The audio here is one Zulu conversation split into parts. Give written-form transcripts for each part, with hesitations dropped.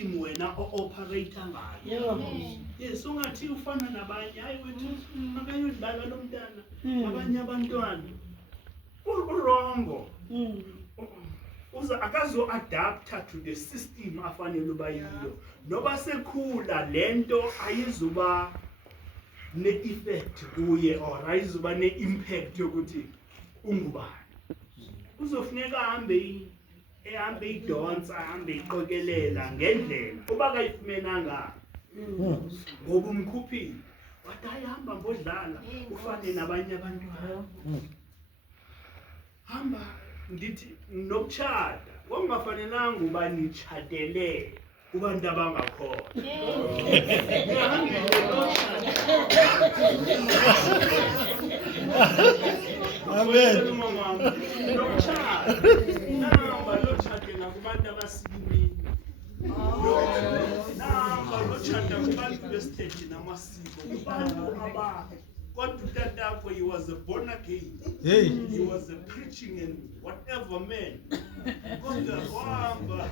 system wena o-operator ngayo. Yes, ungathi ufana nabanye, hayi wethu makayodlala lo mntana, abanye abantwana. Urongo. Akazo-adapter to the system afanele uba yiyo. Noba sekhula lento ayizuba ne-effect kuye or ayizuba ne-impact yokuthi ungubani. Uzofuneka ehambe idonsa, ahambe iqokelela ngendlela uba kayifumenanga. Ngoba umkhuphile wathi ayihamba ngodlala ufane nabanye abantwana. Hamba ndithi nokutshata kwakungafanelanga uba nitshadele kubantu abangakhona. Amen. Nokutshata nahamba lotshadela kubantu abasilumile. Nahamba lotshata kubantu besithethe namasiko, kubantu ababi. Kodwa utatakho, he was a born again. He was a preaching and whatever man. Kodwa wahamba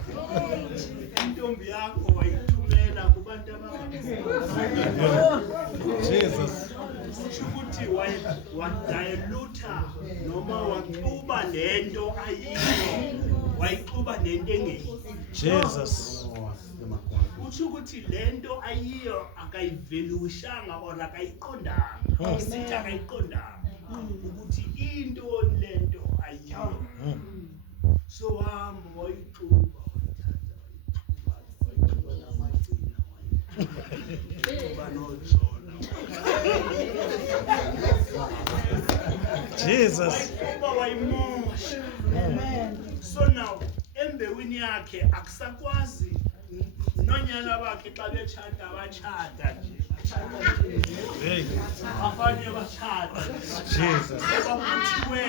intombi yakho wayithumela kubantu abangabona. Jesus. Kusho ukuthi wadiluta noma waxuba lento ayiyo, wayixuba nento engeyiyo. Jesus. Kusho ukuthi lento ayiyo akayivaluishanga or akayiqondanga. Sithi akayiqondanga ukuthi into lento ayiyo. So wahamba wayixuba, wayixuba namagcina, wayixuba noJona. Jesus. Wayimosha. Amen. So now embewini yakhe akusakwazi nonyana bakhe xa betshada bachada nje. Afanye bachada. Jesus. Bakuthiwe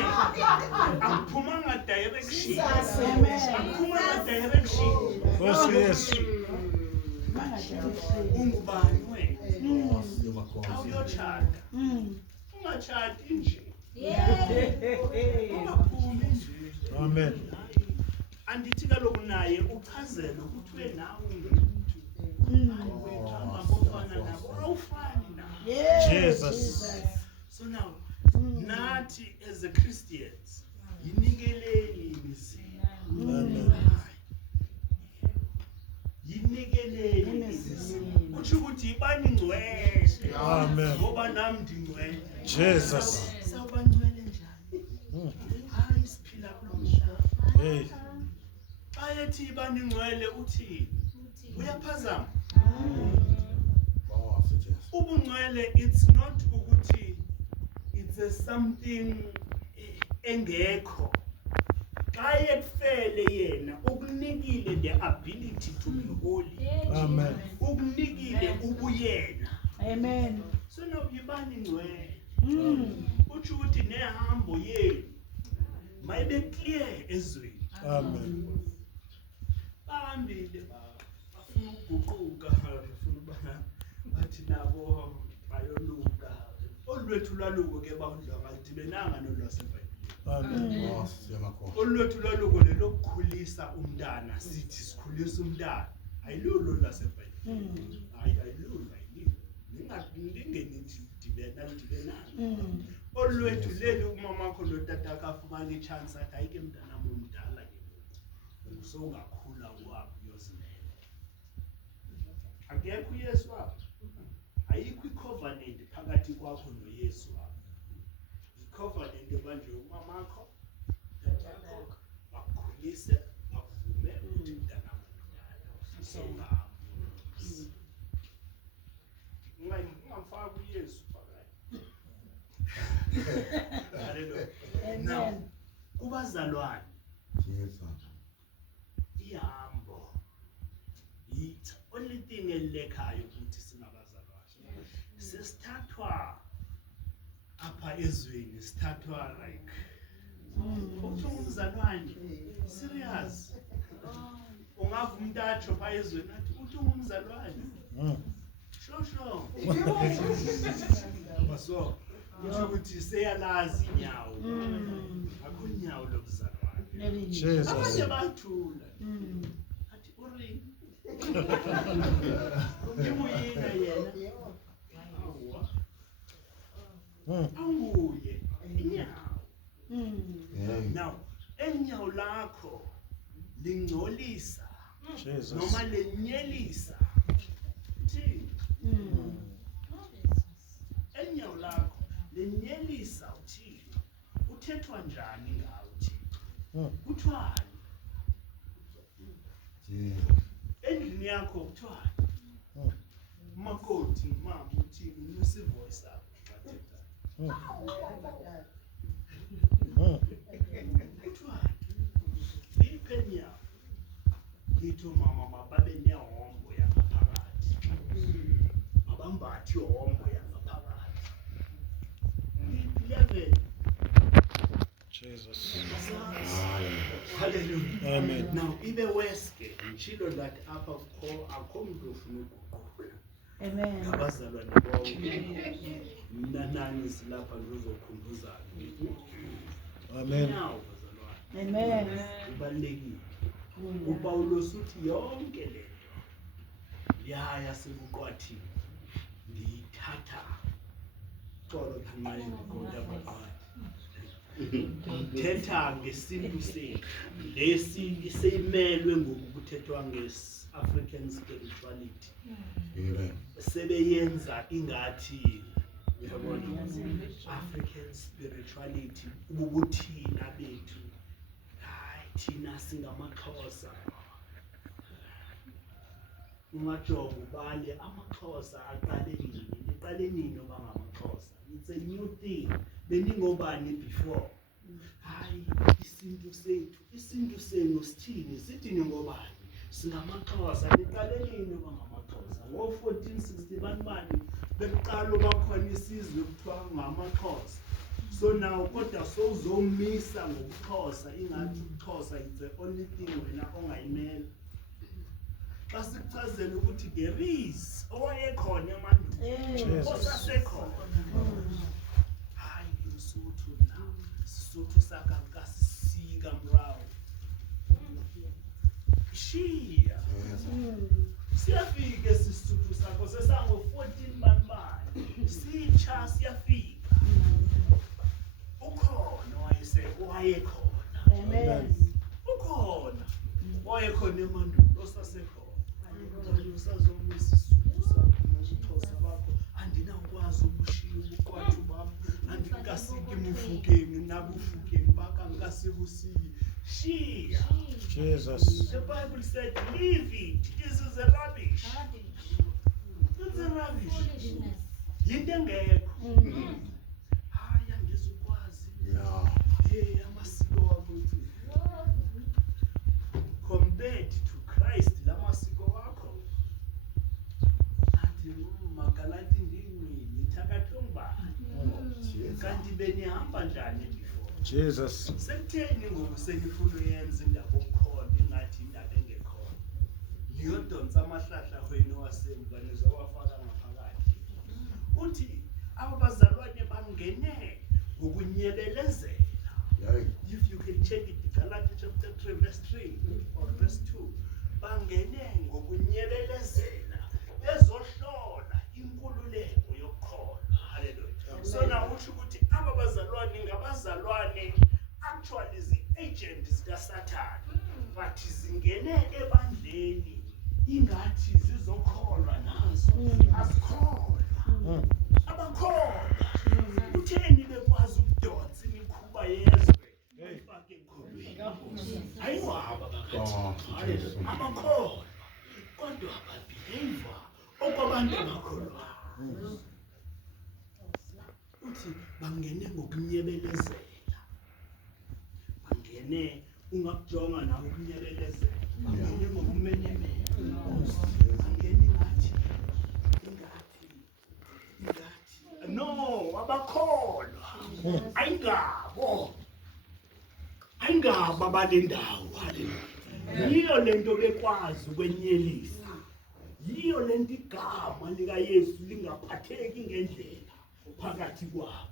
akuphumanga direction. Akuphumanga direction. Yes. Ungubani wena? Awuyotshada. Ungachadi nje. Ungaphumi nje. Amen. Andithi kaloku naye uchazele ukuthi we nawe ungumuntu. Angabofana nabo awufani nabo. Jesus. So now nathi as a Christians yinikeleni imizimba. Amen. Yinikeleni imizimba. Kuthi ukuthi ibani ngcwele. Amen. Ngoba nami ndingcwele. Jesus. Sawubangcwele njani? Hayi siphila kulomhlaba. Hey. Ayethi ibani ngcwele uthi uyaphazama. Ubungcwele it's not ukuthi it's a something engekho. Xa yekufele yena ukunikile the ability to be holy. Amen. Ukunikile ubuyena. Amen. So now ibani ngcwele. Uthi ukuthi nehambo yenu mayibe clear ezweni. Amen. Bahambile bafuna ukuguquka, bafuna ubana bathi nabo bayoluka. Olwethu lwaluko ke bakudla ngadibenanga nolwaseBhayibhelini. Amen. Olwethu lwaluko lelokukhulisa umntana, sithi sikhulisa umntana. Ayilolo lwaseBhayibhelini. Ayilolo ningenithi dibenana. Olwethu leli umama wakho lotata kafumana ichance athi ayike mntana omdala ke. So ungakhula kwakho uyozimela. Akekho uYesu apha. Ayikho icovenant phakathi kwakho noYesu apha. Icovenant ebanje umama wakho, tatakho, bakukhulise, bakuvume ukuthi mntana omdala. So ungamfaka uYesu phakathi. Hallelujah. Now, kubazalwane. Yes. Ihambo. It's only thing elekhayo ukuthi singabazalwane. Sesithathwa apha ezweni, sithathwa like umzalwane. Serious. Ungava umuntu atsho pha ezweni athi uthi ungumzalwane. Sure. So, ukuthi seyalazi inyawo. Akho inyawo lokuzalwane. Jesus. Abanye bathula. Athi uri Uyina yena. Awuye inyawo. Now, enyawo lakho lingcolisa noma lenyelisa. Thini? Enyawo lakho lenyelisa uthini? Uthethwa njani ngawo uthini? Kuthiwani? Endlini yakho kuthiwani? Makoti, mama, uthini? Unyusa ivoice yakho. Kuthiwani? Liphi enyawo? Lithi mama mababe nehombo yangaphakathi. Mabambathi ihombo yangaphakathi. Liphi level? Jesus. Hallelujah. Amen. Now, ibe weske, ngishilo that apha akho muntu ofuna ukuguqula. Amen. Abazalwane bonke. Mina nani silapha ngizokhumbuzana. Amen. Now, bazalwane. Amen. Kubalekile. uPawulos uthi yonke lento yaya sebuqwathini ngiyithatha xolo kanqane ngoda baqwathi thetha ngesintu sethu lesi seyimelwe ngokuthethwa ngeAfrican spirituality sebeyenza ingathi uyabona African spirituality ubuthina bethu thina singamaXhosa ungajonga ubale amaXhosa aqale nini bangamaXhosa. It's a new thing. Beningobani before? Hayi isintu senu sithini sithi ningobani singamaXhosa niqale nini bangamaXhosa ngo-1460 bani beqala bakhona isizwe kuthiwa ngamaXhosa. So now, kodwa sowuzomisa ngokuXhosa ingathi uXhosa is the only thing wena ongayimela. Xa sikuchazela ukuthi there is owayekhona emandulo osasekhona. Hayi uSuthu now, Sisuthu sakasisika mrawo. Shiya. Siyafika sisuthu sakho sesango-14 banibani. Sitsha siyafika. Ukhona wayekhona. Amen. Ukhona wayekhona emandulo osasekhona. Usazomisa isizwe sakho nobuXhosa bakho andinakwazi ubushiya ubuqwathu bakho andikasiki mufukeni nabufukeni baka ngikasibusiki shiya. Jesus. The Bible said leave it. This is a rubbish. It's a rubbish. Yinto engekho. Hayi angizukwazi. Hey amasiko wakho uthi compared to Christ lamasiko wakho athi magalati ndini nithakathongba kanti benihamba njani before Jesus. sekutheni ngoku senifuna uyenza indaba okukhona ingathi indaba engekhona niyodonsa amahlahla wenu wasemva nizowafaka ngaphakathi uthi abazalwane bangene ngokunyebelezela. If you can check it, Galatians chapter 3 verse 3 or verse 2, bangene ngokunyebelezela bezohlola inkululeko yokukholwa. Hallelujah. So now usho ukuthi aba bazalwane ngabazalwane actually zi-agent zikaSathane but zingene ebandleni ingathi zizokholwa nazo azikholwa. Abakholwa utheni bekwazi ukudonsa imikhuba yezwe ifake enkholweni ayingwaba phakathi abakholwa kodwa babehave okwabantu abakholwa. Uthi bangene ngokunyebelezela bangene ungakujonga nawe ukunyebelezela bangene ngokumenyemela bangene ingathi no abakholwa ayingabo balendawo. Hallelujah. Yiyo lento bekwazi ukwenyelisa. Yiyo lento igama likaYesu lingaphatheki ngendlela phakathi kwabo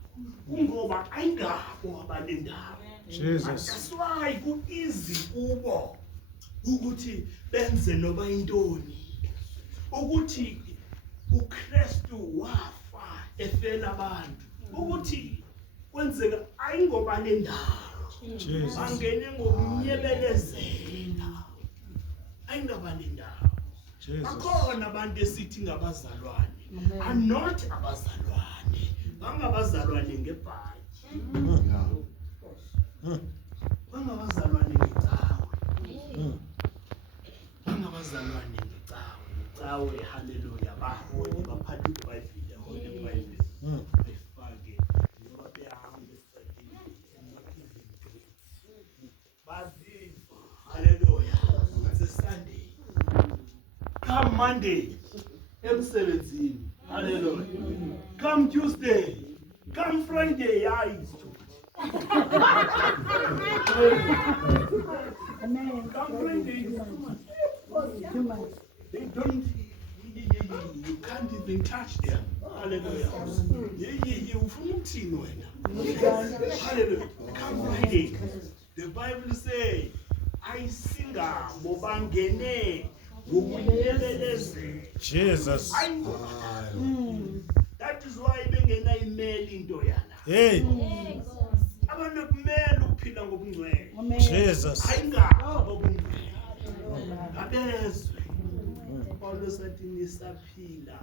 kungoba ayingabo abalendawo. Jesus. That's why ku easy kubo ukuthi benze noba intoni, ukuthi uKristu wafa efela abantu, ukuthi kwenzeka ayingoba nendawo Jesus. angene ngokunyebelezela, ayingaba nendawo. Jesus. Bakhona abantu esithi ngabazalwane, are not abazalwane, bangabazalwane ngebhaji, bangabazalwane ngecawe, bangabazalwane ngecawe, haleluya, baholi baphatha iBhayibhile, holy Bible, befake noma behambe esakini, and not even do it. Baziva, haleluya, it's a Sunday. Come Monday, emsebenzini, haleluya. Come Tuesday, come Friday, it's too much. Come Friday, it's too much. They don't, you can't even touch them. Hallelujah. Hallelujah. Come Friday. The Bible says, I sing bobangene ngokunyebelezela. Jesus. That is why bengena email into yana. Hey. Abantu kumele ukuphila ngobungcwele. Jesus. Ayingaba bobungcwele. Abezwe. Paulos athi nisaphila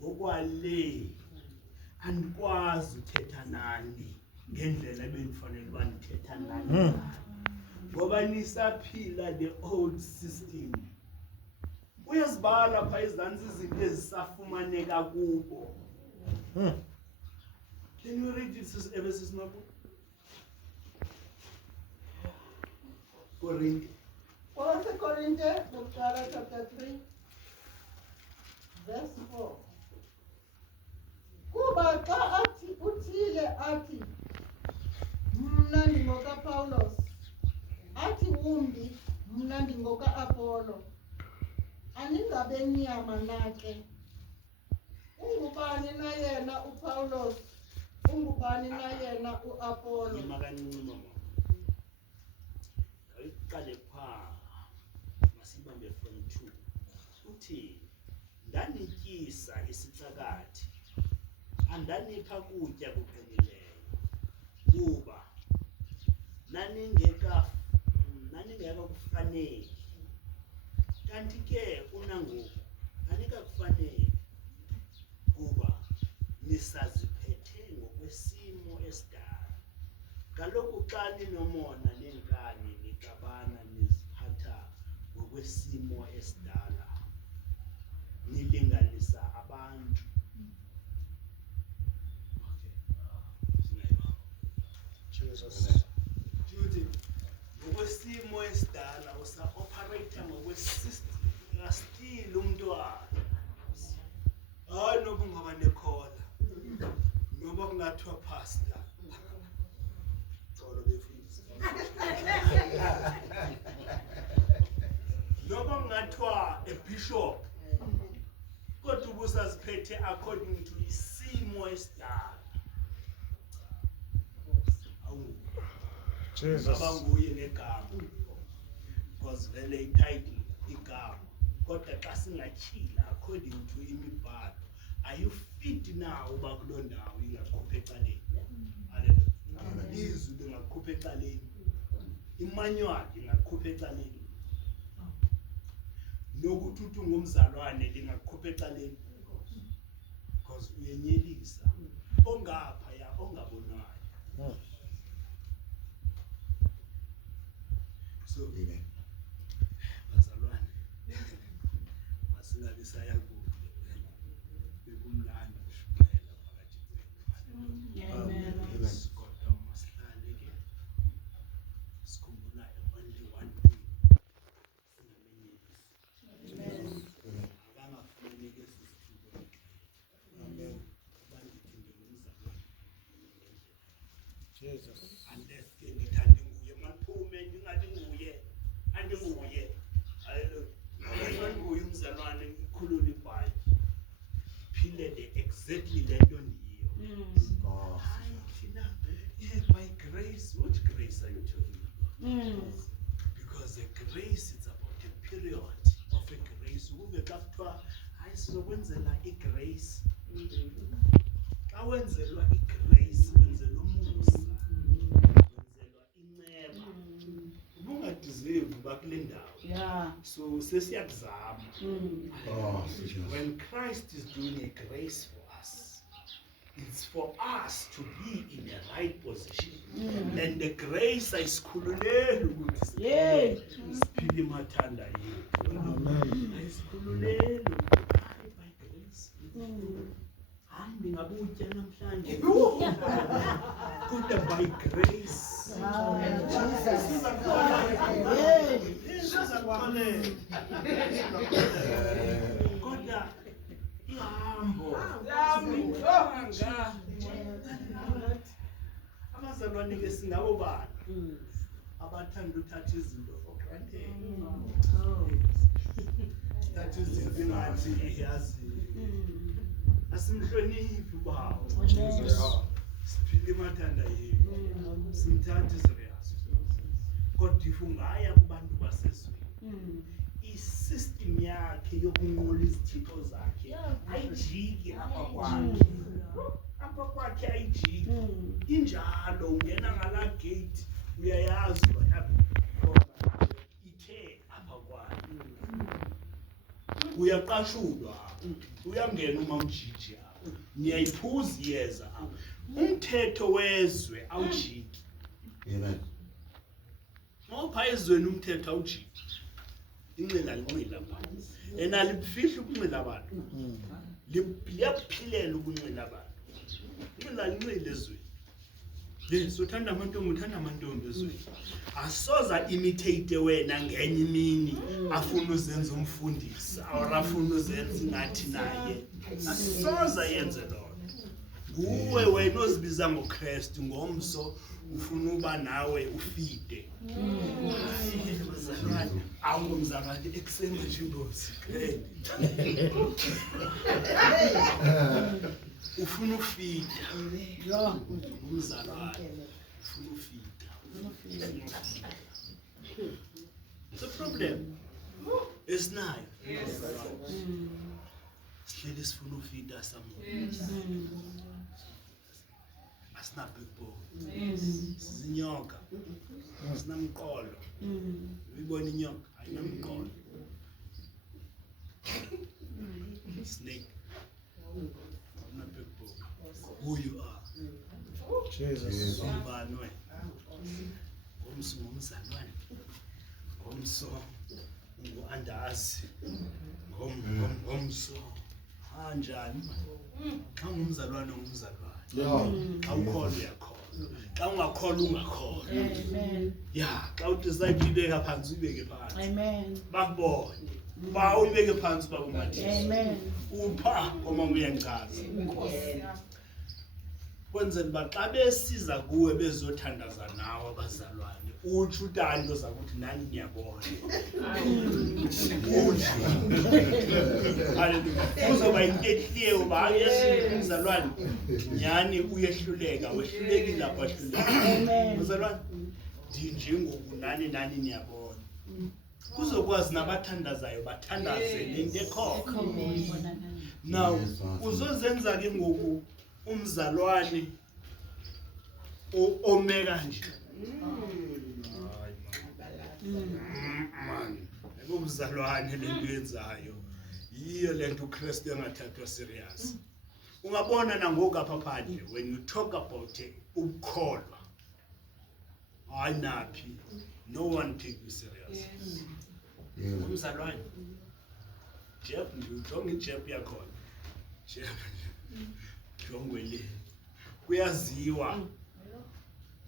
ngokwale andikwazi uthetha nani ngendlela ebenifanele uba nithetha nani. Ngoba nisaphila the old system. Uyazibala pha izansi izinto ezisafumaneka kubo. Can you read it, Ephesus number? Corinthians. 1 Corinthians chapter 3, verse 4. Kuba xa athi uthile athi mna ndingoka Paulos, athi wumbi mna ndingoka Apollo, aningabe nyama nake. Ungubani na yena uPaulos, ungubani na yena uApollo. Makancinci mama. Kayiqale pha masibambe from 2. Uthi ndanityisa isicakathi, andanipha kutya kuqinileyo, kuba naningeka kufanele, kanti ke unangoku anikakufanele, kuba nisaziphethe ngokwesimo esidala. Kaloku xa ninomona nenkani nixabana niziphatha ngokwesimo esidala, nilinganisa abantu. Jesus. Judy, ngokwesimo esidala usa-operate ngokwesystem, still umntwana. Hayi noba ungaba nekhola, noba kungathiwa pastor. Noba kungathiwa a bishop, kodwa ubusaziphethe according to isimo esidala. Jesus. Abanguye negama, because vele ititle igama, kodwa xa singatshila according to imibhalo, are you fit now uba kuloo ndawo ingakhupha ecaleni? Hallelujah. Izwi lingakhupha ecaleni, imanyuwali lingakhupha ecaleni, nokuthi uthi ungumzalwane lingakhupha ecaleni, because uyenyelisa ongaphaya ongabonayo. So bazalwane, masingabi saya kude, bekumnandi kushumayela phakathi kwethu. Amen. Kodwa masihlale ke sikhumbula only one thing, singamenyelisi. Abangafumaneki esisithuko. Amen. Bandithi ngumzalwane ngendlela. Jesus. Unless ke ngithande nguye maniphume ndingathi nguye andinguye. Haleluya. Nguye umzalwane ngikhulula ibhayibheli. Phile exactly le nto ndiyo. Hayi thina by grace, what grace are you talking about? Because the grace, it's about a period of a grace. Ube kuthiwa hayi sizokwenzela igrace. Xa wenzelwa igrace, wenzelwa umusa, wenzelwa inceba. Ubungadeserve uba kule ndawo. Yeah. So sesiyakuzama. Oh, When Christ is doing a grace for us, it's for us to be in the right position. And the grace ayisikhululeli ukuthi Yay. siphile emathanda yethu. Amen. Ayisikhululeli ukuthi hayi by grace. Hayi ndingabutya namhlanje. Kodwa by grace. Kodwa ihambo abazalwane ke singabo bani abathanda uthatha izinto for granted. Thatha izinto ingathi yazi asimhloniphi bawo. Siphile emathanda yethu, simthathe serious. Kodwa if ungaya kubantu basesweni, i-system yakhe yokunqola izithixo zakhe ayijiki apha kwakhe. Apha kwakhe ayijiki. Injalo ungena ngala gate uyayazi uba ithe apha kwakhe. Uyaqashulwa, uyangena umamjiji apha. Niyayiphuza iyeza apha. Umthetho wezwe awujiki. Amen. Ngopha ezweni umthetho awujiki. Inqila linqila phansi. Enalibufihla ukunqila abantu. Liyaphilela ukunqila abantu. Inqila linqila ezweni. Yes, uthanda amantombi ezweni. Asoza imitate wena ngenye imini afuna uzenza umfundisi or afuna uzenza ngathi naye. Asoza yenze lo. Nguwe wena ozibiza ngoKristu ngomso ufuna uba nawe ufide. Awungomzalwane ekuseni njengosi. Ufuna ufida. Umzalwane ufuna ufida. It's a problem. It's not. Sihleli sifuna ufida somewhere. Asina big bone. Sizinyoka. Sinamqolo. Uyibona inyoka ayinamqolo. Snake. Not big bone. Who you are. Jesus. Ubani wena? Ngomso ngomzalwane. Ngomso ungu-andazi. Ngomso. Kanjani? Xa ungumzalwane ungumzalwane. Xa ukholwa uyakholwa. Xa ungakholwa ungakholwa. Amen. Yeah, xa udecide uyibeka phansi uyibeke phansi. Amen. Bakubone. Ba uyibeke phansi bakumathisa. Amen. Upha koma uyangichaza. Kwenzela uba xa besiza kuwe bezothandaza nawe abazalwane utsho utani oza kuthi nani niyabona. Haleluya. Kuzoba yinto ehliye uba Yesu umzalwane nyani uyehluleka wehlulekile lapha wahluleka. Mzalwane ndinjengoku nani niyabona. Kuzokwazi nabathandazayo bathandaze lento ekhokha. Now uzozenza ke ngoku umzalwane ome kanje. Man, umzalwane lento yenzayo yiyo lento uKristu engathathwa serious. Ungabona nangoku apha phandle when you talk about ukukholwa. Hayi naphi no one take you serious. Umzalwane Jeff ngijonga iJeff yakhona. Jeff jongwele kuyaziwa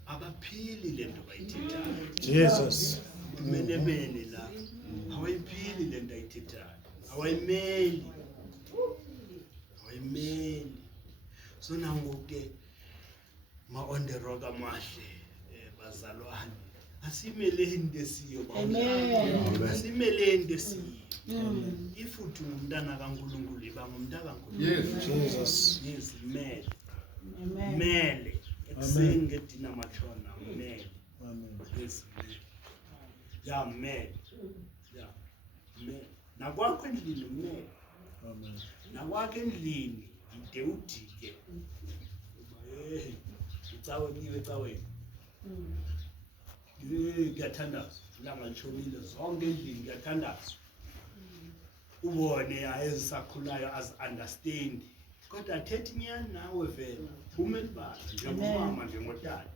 abaphili lento bayithethayo. Jesus. Menemene la awayiphili lento ayithethayo. Awayimeli. So nangoke ma on the rock amahle bazalwane asimeleni desiyo ba. Amen. Asimeleni desiyo. If uthi umntana kaNkulunkulu iba ngumntana kaNkulunkulu. Jesus. Yes, mele. Amen. Mele. Ekuseni ngedina machona mele. Amen. Yes, mele. Yeah, man. Yeah, man. Nakwakho endlini man. Amen. Nakwakho endlini ide udike. Eh, icawe niwe caweni. Ngiyathandaza. Ilanga lishonile zonke endlini ngiyathandaza. Ubone ayezisakhulayo as understand. Kodwa athethe inyani nawe vele. Uma elibala njengomama njengotata.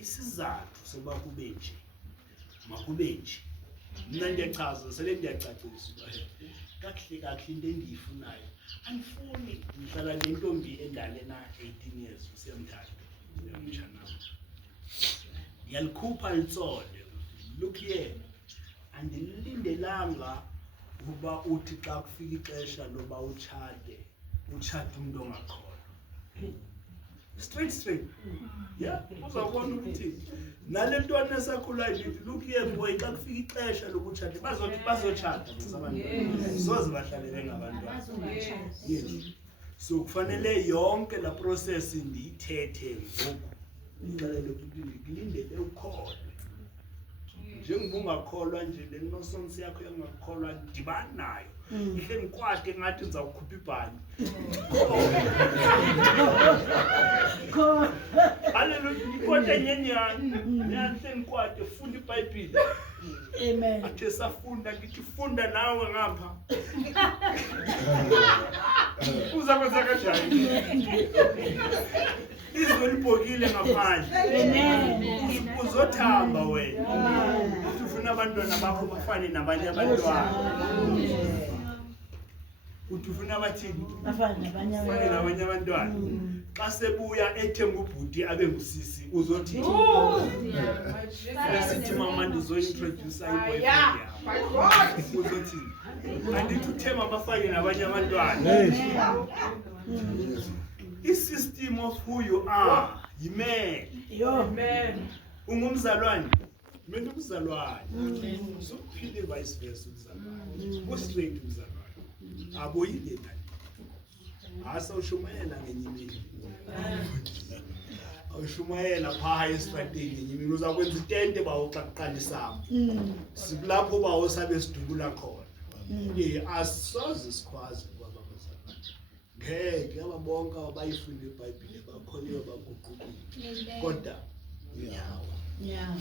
Isizathu soba kube nje. Makube nje. Mina ndiyachaza sele ndiyacacisa kahle into engiyifunayo angifuni ngihlala nentombi endala na 18 years usiyamthanda uyamtshana ngiyalikhupha litsole look here andilindelanga ukuba uthi xa kufika ixesha loba utshade umuntu ongakholwa straight yeah uzakubona ukuthi nale ntwana esakhulayo lithi look here boy xa kufika ixesha lokutshada bazotshada abantu soze bahlalele ngabantwana so kufanele yonke la process ndiyithethe ngoku ngixelele ukuthi ngilindele ukholwa njengoba ungakholwa nje le nosonsi yakho engakholwa dibana nayo ihle ngikwade ngathi ngizawukhupha ibhani haleluya ikwade nyenyani nyanhle ngikwade funda iBhayibheli Amen. athe safunda ngithi funda nawe ngapha uzakwenza kanjani izwe libhokile ngaphandle Amen. uzothamba wena ufuna abantwana bakho bafane nabanye abantwana ufuna abathini Bafana bafane nabanye abantwana xa sebuya ethemba ubhuti abe ngusisi uzothi sithi mama ndizointroduce iboyfriend yakho uzothi andithi uthemba abafane nabanye abantwana i-system of who you are yiman ungumzalwane mina umzalwane so phile vice versa umzalwane ustraight umzalwane aboyile nani asa ushumayela ngenye imini awushumayela pha esitrateni ngenye imini uzakwenza itente bawo xa kuqalisama sikulapho bawo sabe sidubula khona asoze sikwazi kwaba bazalwane ngeke ababonke abayifunda iBhayibheli bakholiwe baguqukile kodwa nyawo Yeah.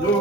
Lo